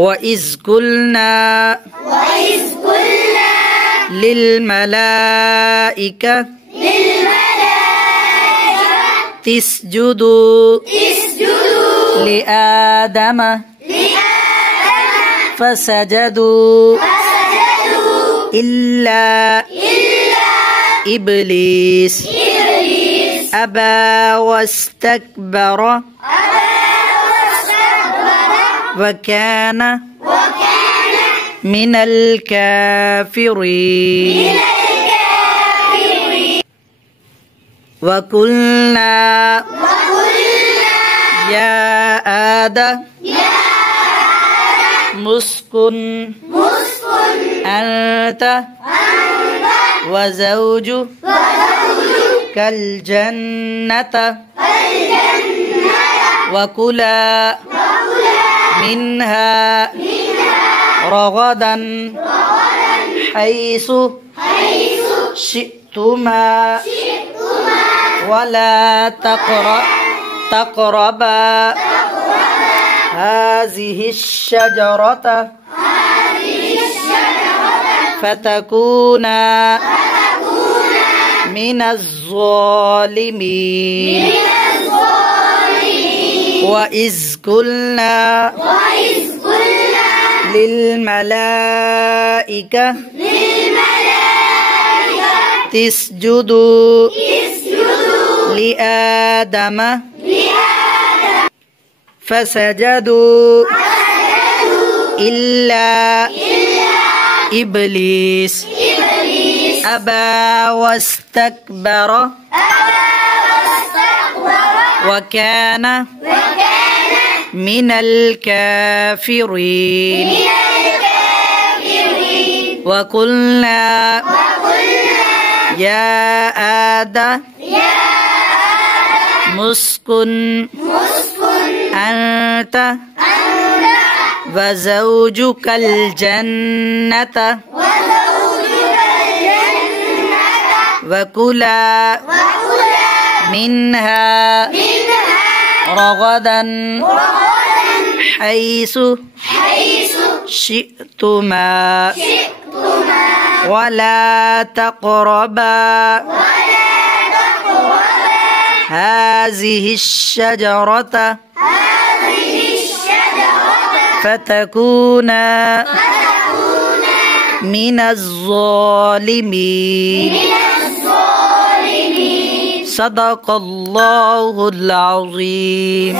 وإذ قلنا للملائكة اسجدوا لآدم فسجدوا إلا إبليس أبى واستكبر وكان من الكافرين وقلنا يا آدم مسكن أنت وزوجك الجنة وكلا منها رغدا حيث شئتما ولا تقربا هذه الشجرة فتكونا من الظالمين وإذ قلنا للملائكة اسجدوا لآدم فسجدوا إلا إبليس أبى واستكبر وكان من الكافرين وقلنا يا آدم مسكن أنت وزوجك الجنة وكلا منها رغدا حيث شئتما ولا تقربا هذه الشجرة فتكونا من الظالمين صدق الله العظيم.